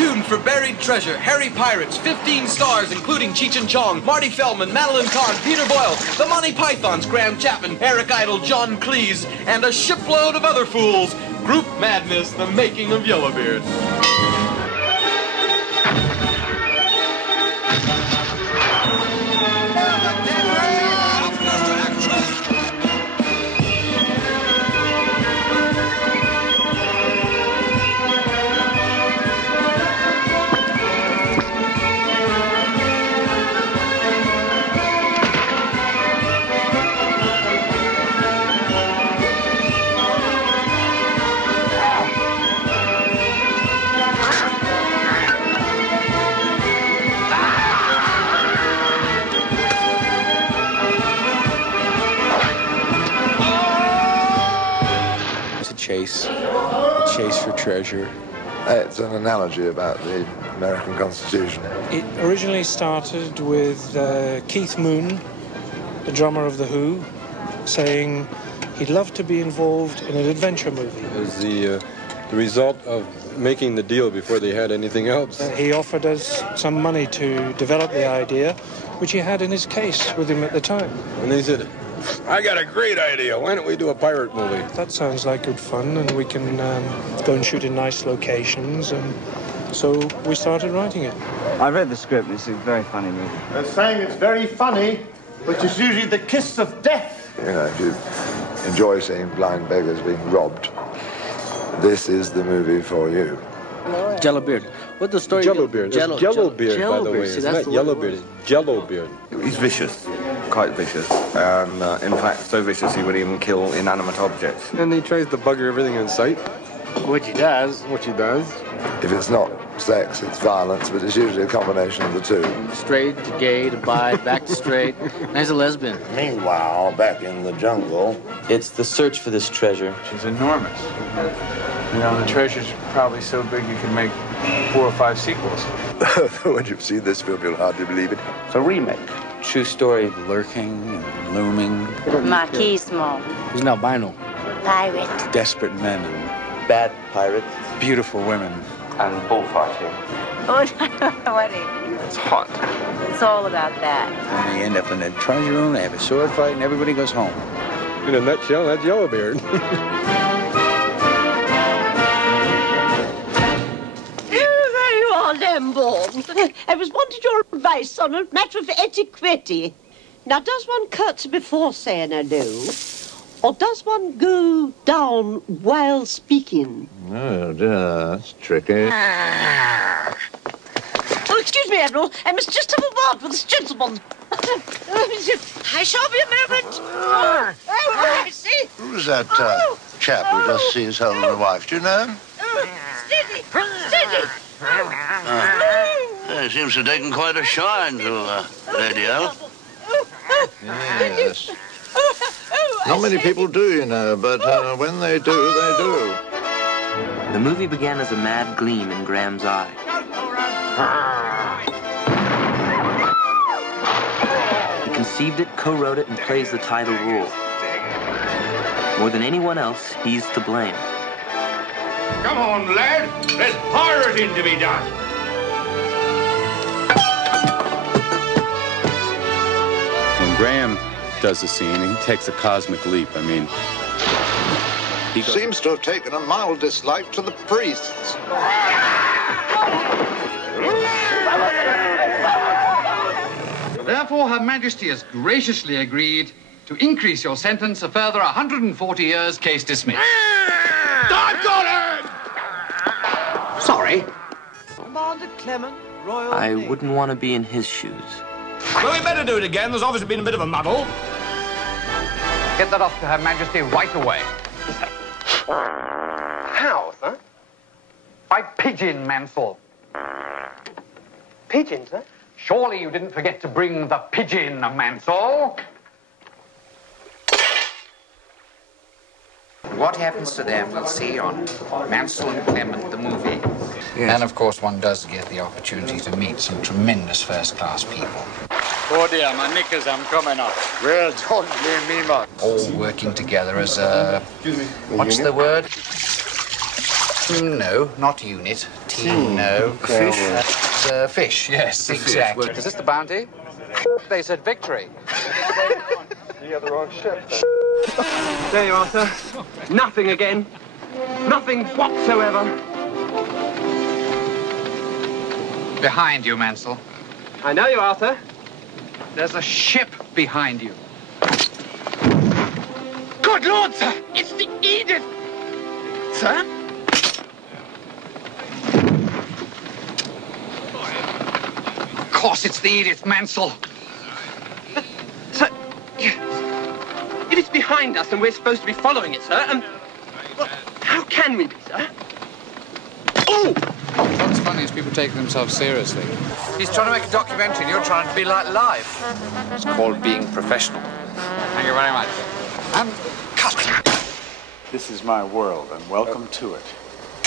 tuned for Buried Treasure, Harry Pirates, 15 stars, including Cheech and Chong, Marty Feldman, Madeline Kahn, Peter Boyle, the Monty Pythons, Graham Chapman, Eric Idle, John Cleese, and a shipload of other fools. Group Madness, the making of Yellowbeard. A chase for treasure. It's an analogy about the American Constitution. It originally started with Keith Moon, the drummer of The Who, saying he'd love to be involved in an adventure movie. It was the result of making the deal before they had anything else. He offered us some money to develop the idea, which he had in his case with him at the time. And they said, I got a great idea. Why don't we do a pirate movie? That sounds like good fun, and we can go and shoot in nice locations, and so we started writing it. I read the script, and it's a very funny movie. They're saying it's very funny, which is usually the kiss of death. You know, if you enjoy seeing blind beggars being robbed, this is the movie for you. Yellowbeard. What the story? Yellowbeard. Yellowbeard, by the way. See, it's not Yellowbeard. It's Yellowbeard. He's vicious, quite vicious. And in fact, so vicious he would even kill inanimate objects. And he tries to bugger everything in sight. Which he does. If it's not sex, it's violence, but it's usually a combination of the two. Straight to gay to bi, back to straight. Nice a lesbian. Meanwhile, back in the jungle, it's the search for this treasure. She's enormous. You know, the treasure's probably so big you can make 4 or 5 sequels. When you've seen this film, you'll hardly believe it. It's a remake. True story. Lurking and looming. Machismo. He's an albino. Pirate. Desperate men. Bad pirates. Beautiful women. And bullfighting. What do you mean? It's hot. It's all about that. And they end up in a treasure room, they have a sword fight, and everybody goes home. In a nutshell, that's Yellowbeard. Lamborn. I was wanting your advice on a matter of etiquette. Now, does one curtsy before saying hello, or does one go down while speaking? Oh, dear, that's tricky. Oh, excuse me, Admiral. I must just have a word with this gentleman. I shall be a moment. I see. Who's that chap who just sees her and the wife? Do you know him? Steady, steady. He seems to have taken quite a shine to Lady Earl. Yes. Not many people do, you know, but when they do, they do. The movie began as a mad gleam in Graham's eye. He conceived it, co-wrote it, and plays the title role. More than anyone else, he's to blame. Come on, lad. There's pirating to be done. When Graham does the scene, he takes a cosmic leap. I mean, he seems to have taken a mild dislike to the priests. Therefore, Her Majesty has graciously agreed to increase your sentence a further 140 years, case dismissed. I've got him! Sorry. Commander Clement, Royal I wouldn't want to be in his shoes. Well, we better do it again. There's obviously been a bit of a muddle. Get that off to Her Majesty right away. How, sir? By pigeon, Mansell. Pigeons, sir? Surely you didn't forget to bring the pigeon, Mansell. What happens to them, we'll see on Mansell and Clement, the movie. Yes. And, of course, one does get the opportunity to meet some tremendous first-class people. Oh, dear, my knickers, I'm coming off. Well, don't blame me much. All working together as a... Excuse me. What's the word? No, not unit. No. Fish. Fish, yes, exactly. Is this the bounty? They said victory. You have the wrong ship. There you are, sir. Nothing again. Nothing whatsoever. Behind you, Mansell. I know you are, sir. There's a ship behind you. Good Lord, sir! It's the Edith! Sir? Of course it's the Edith, Mansell. But, sir, it is behind us and we're supposed to be following it, sir, and... Well, how can we be, sir? Oh! What's funny is people take themselves seriously. He's trying to make a documentary and you're trying to be like life. It's called being professional. Thank you very much. And cut. This is my world, and welcome to it.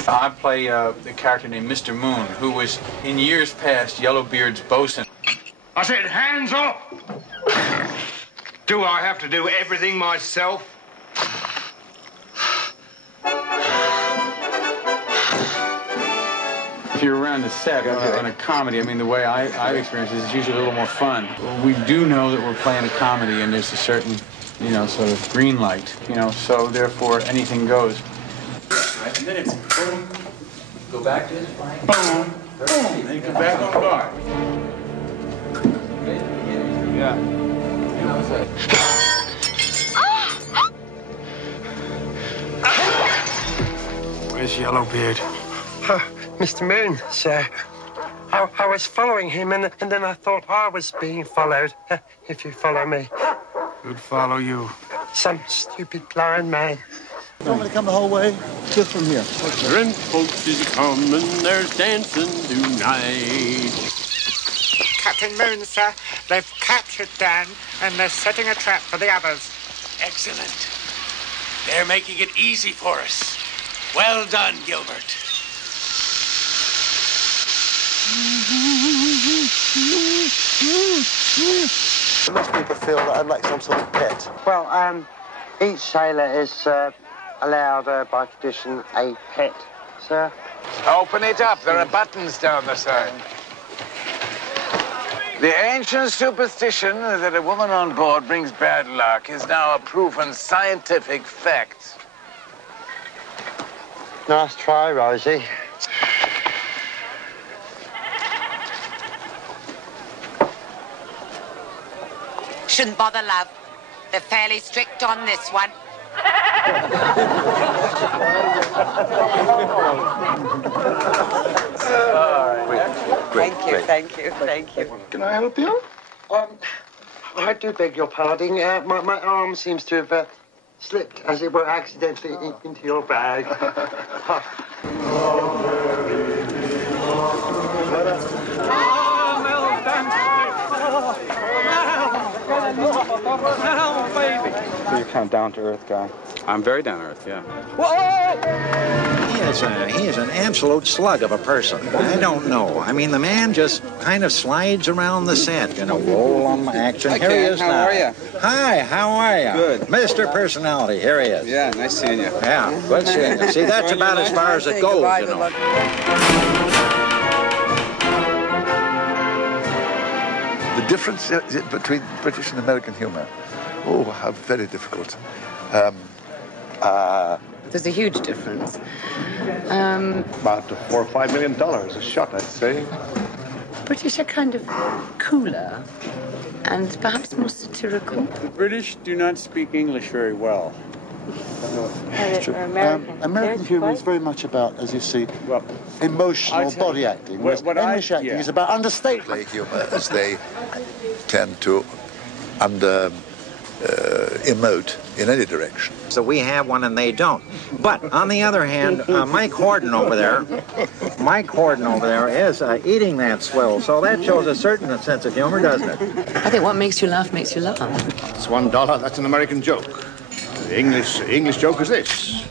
I play the character named Mr. Moon, who was, in years past, Yellowbeard's bosun. I said, hands up! Do I have to do everything myself? If you're around the set on a comedy, I mean, the way I've experienced it is usually a little more fun. We do know that we're playing a comedy, and there's a certain, you know, sort of green light, you know, so therefore anything goes. Right, and then it's boom, go back to this flank, boom, boom, then you come back on guard. Yeah. Where's Yellowbeard? Mr. Moon, sir. I was following him, and then I thought I was being followed. If you follow me. Who'd follow you? Some stupid blind man. You want me to come the whole way? Just from here. Okay. And folks is coming, there's dancing tonight. Captain Moon, sir. They've captured Dan, and they're setting a trap for the others. Excellent. They're making it easy for us. Well done, Gilbert. Most people feel that I'm like some sort of pet. Well, each sailor is allowed by tradition a pet, sir. Open it up. There are buttons down the side. The ancient superstition that a woman on board brings bad luck is now a proven scientific fact. Nice try, Rosie. Shouldn't bother, love. They're fairly strict on this one. Thank you. Can I help you? I do beg your pardon. My arm seems to have slipped, as it were, accidentally into your bag. You're kind of down-to-earth guy. I'm very down-to-earth, yeah. He is an absolute slug of a person. I don't know. I mean, the man just kind of slides around the set in a roll-on action. Hi, Here he Ken. is How now. are you? Hi, how are you? Good. Mr. Personality, here he is. Yeah, nice seeing you. Yeah, good seeing you. See, that's about as far as it goes, you know. The difference between British and American humor, oh, how very difficult. There's a huge difference. About $4 or $5 million a shot, I'd say. British are kind of cooler and perhaps more satirical. The British do not speak English very well. American humour is very much about, as you see, emotional body acting. Whereas English acting is about understatement. Play humour as they tend to emote in any direction. So we have one and they don't. But on the other hand, Mike Horton over there is eating that swill, so that shows a certain sense of humor, doesn't it? I think what makes you laugh makes you laugh. It's $1. That's an American joke. The English joke is this.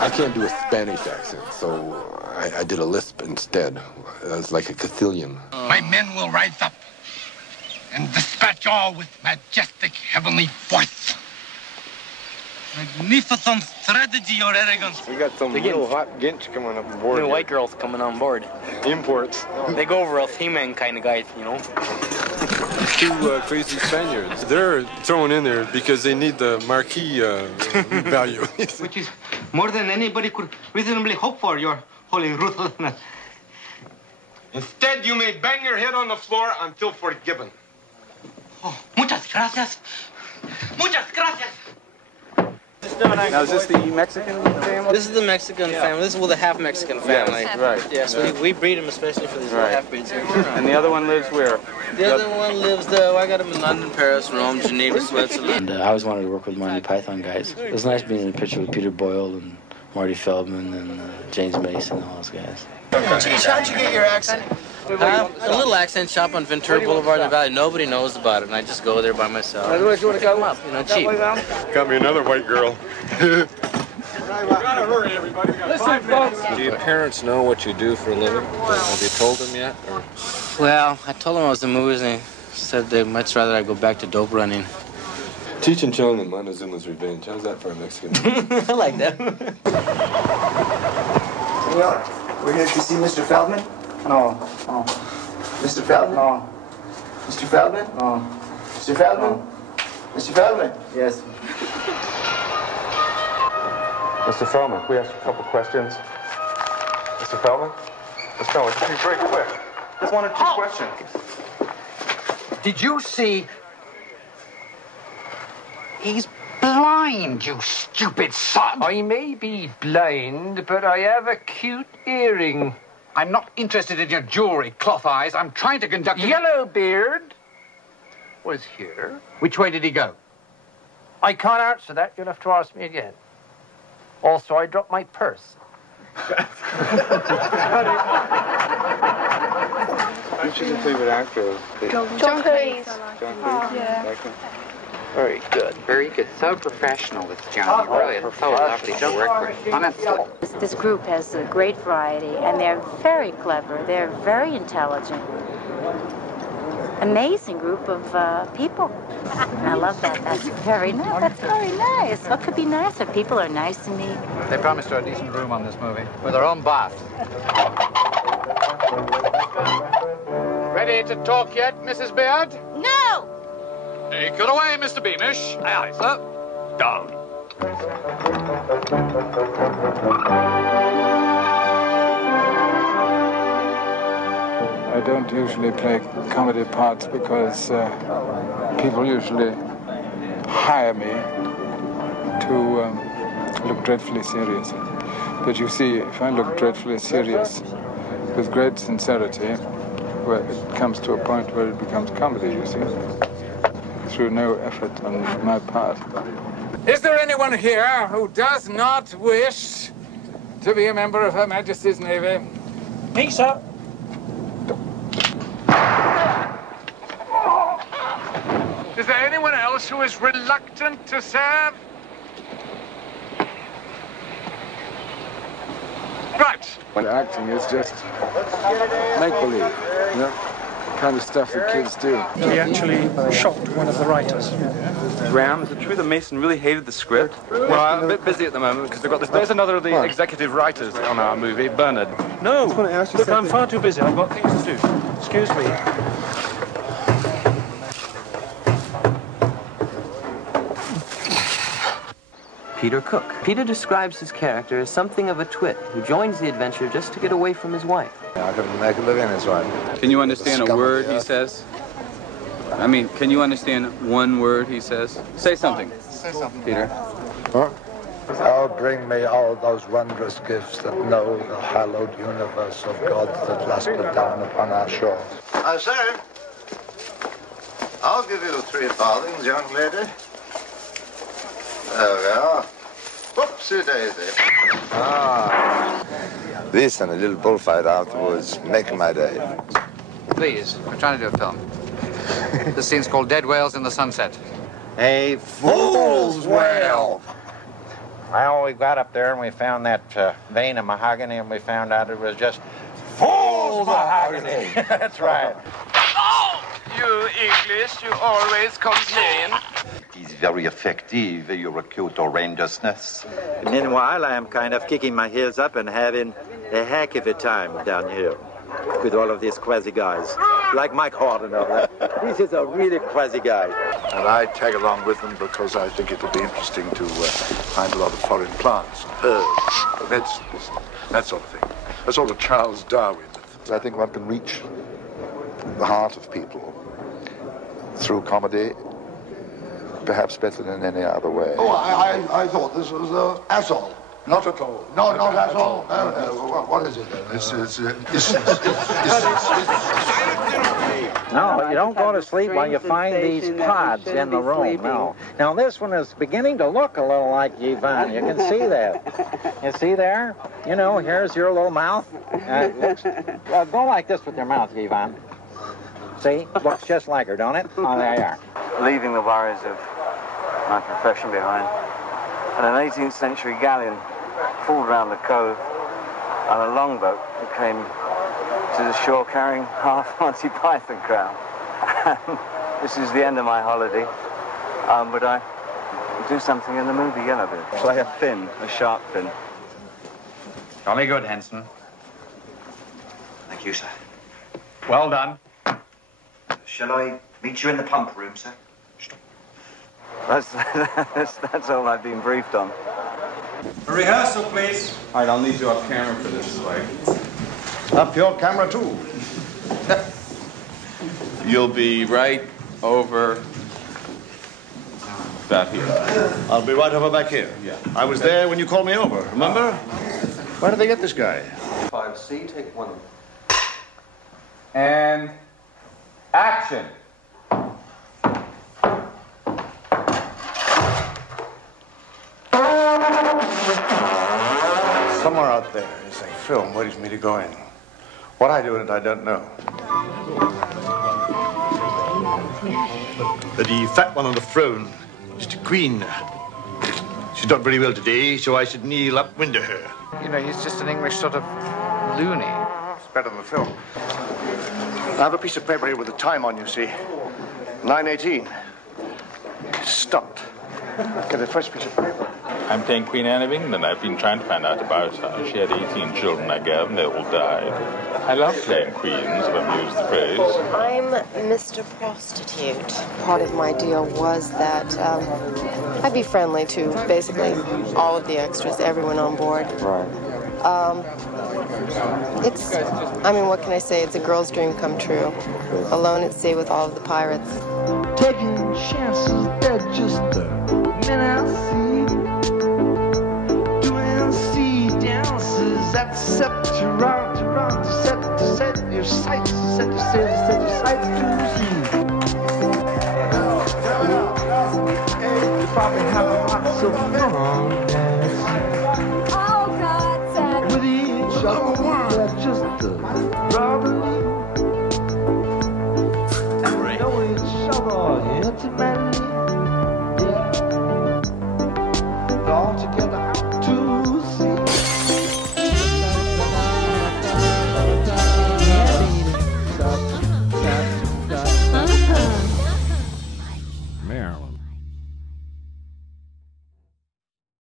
I can't do a Spanish accent, so I did a lisp instead. It's like a Castilian. My men will rise up and dispatch all with majestic heavenly voice. Magnificent strategy, Your Arrogance. We got some real hot ginch coming up aboard. The white girls coming on board. Imports. They go over us He-Man kind of guys, you know. Two crazy Spaniards. They're thrown in there because they need the marquee value. Which is more than anybody could reasonably hope for, Your Holy Ruthlessness. Instead, you may bang your head on the floor until forgiven. Oh, muchas gracias. Muchas gracias. Now, is this the Mexican family? This is the Mexican family. This is the half Mexican family. Yes, right. Yes, we breed them especially for these little half breeds here. And the other one lives where? The other one lives I got him in London, Paris, Rome, Geneva, Switzerland. And I always wanted to work with Monty Python guys. It was nice being in a picture with Peter Boyle and Marty Feldman and James Mason and all those guys. Geez, how'd you get your accent? A little accent shop on Ventura Boulevard in the Valley. Nobody knows about it, and I just go there by myself. Otherwise, you want to come up, cheap. Got me another white girl. We gotta hurry, everybody. Listen, folks. Do your parents know what you do for a living? Have you told them yet? Or? Well, I told them I was in movies, and they said they'd much rather I go back to dope running. Cheech and Chong and Montezuma's Revenge. How's that for a Mexican? I like that. Senor, we're here to see Mr. Feldman. No. Mr. Feldman? No. Mr. Feldman? No. Mr. Feldman? No. Mr. Feldman? Yes. Mr. Feldman, we ask you a couple questions. Mr. Feldman? Mr. Feldman, just be very quick. Just one or two questions. Did you see? He's blind, you stupid son. I may be blind, but I have a cute earring. I'm not interested in your jewelry, cloth eyes. I'm trying to conduct... Yellowbeard was here. Which way did he go? I can't answer that. You'll have to ask me again. Also, I dropped my purse. Which is your favorite actor? John Cleese. Yeah. Very good. Very good. So professional, this John. Really, it's so lovely to work with. This group has a great variety, and they're very clever. They're very intelligent. Amazing group of people. I love that. That's very nice. That's very nice. What could be nicer? People are nice to me. They promised her a decent room on this movie, with her own bath. Ready to talk yet, Mrs. Beard? No! Take it away, Mr. Beamish. Aye, aye, sir. Down. I don't usually play comedy parts because people usually hire me to look dreadfully serious. But you see, if I look dreadfully serious with great sincerity, well, it comes to a point where it becomes comedy, you see, through no effort on my part. Is there anyone here who does not wish to be a member of Her Majesty's Navy? Me, sir. Is there anyone else who is reluctant to serve? Right. When acting is just make-believe, you know? Kind of stuff that kids do. He actually shot one of the writers. Graham, is it true that Mason really hated the script? Well, I'm a bit busy at the moment because they've got this. There's another of the executive writers on our movie, Bernard. No, look, I'm far too busy. I've got things to do. Excuse me. Peter Cook. Peter describes his character as something of a twit who joins the adventure just to get away from his wife. I couldn't make a living this way. Can you understand a word he says? I mean, can you understand one word he says? Say something. Say something, Peter. Huh? Oh, bring me all those wondrous gifts that know the hallowed universe of God that lusted down upon our shores. Sir, I'll give you 3 farthings, young lady. There we are. Whoopsie daisy. Ah. This and a little bullfight afterwards make my day. Please, we're trying to do a film. This scene's called Dead Whales in the Sunset. A fool's whale. Well, we got up there and we found that vein of mahogany, and we found out it was just fool's mahogany. That's right. Oh, you English, you always complain. It is very effective, your acute horrendousness. Meanwhile, I am kind of kicking my heels up and having a heck of a time down here with all of these crazy guys. Like Mike Horton over there. This is a really crazy guy. And I tag along with them because I think it'll be interesting to find a lot of foreign plants and herbs, medicines, that sort of thing. A sort of Charles Darwin. I think one can reach the heart of people through comedy, perhaps better than any other way. Oh, I thought this was asshole. Not at all. No, not at all. No. What is it then? No, you don't go to sleep while you find these pods in the room, no. Now, this one is beginning to look a little like Yvonne. You can see that. You see there? You know, here's your little mouth. It looks, well, go like this with your mouth, Yvonne. See? Looks just like her, don't it? Oh, there you are. Leaving the worries of my profession behind, and an 18th century galleon pulled round the cove on a longboat that came to the shore carrying half Monty Python crown. This is the end of my holiday, but I do something in the movie Yellowbird. It's like a fin, a shark fin. Jolly good, Henson. Thank you, sir. Well done. Shall I meet you in the pump room, sir? That's all I've been briefed on. A rehearsal, please. All right, I'll need you off camera for this way. Up your camera, too. You'll be right over that here. I'll be right over back here. Yeah. I was there when you called me over, remember? Where did they get this guy? 5C, take one. And action. Somewhere out there is a film waiting for me to go in. What I do in it, I don't know. The fat one on the throne is the Queen. She's not very well today, so I should kneel upwind to her. You know, he's just an English sort of loony. It's better than the film. I have a piece of paper here with the time on, you see. 9:18. Stopped. Get the first piece of paper. I'm playing Queen Anne of England. I've been trying to find out about her. She had 18 children, I gather, and they all died. I love playing queens, if I'm used the phrase. I'm Mr. Prostitute. Part of my deal was that I'd be friendly to basically all of the extras, everyone on board. Right. I mean, what can I say? It's a girl's dream come true. Alone at sea with all of the pirates. Taking chances, they're just the men I see. Doing sea dances that set you round to round, to set your sights, set your sights to see. You probably have lots of fun dancing with each other. They're just the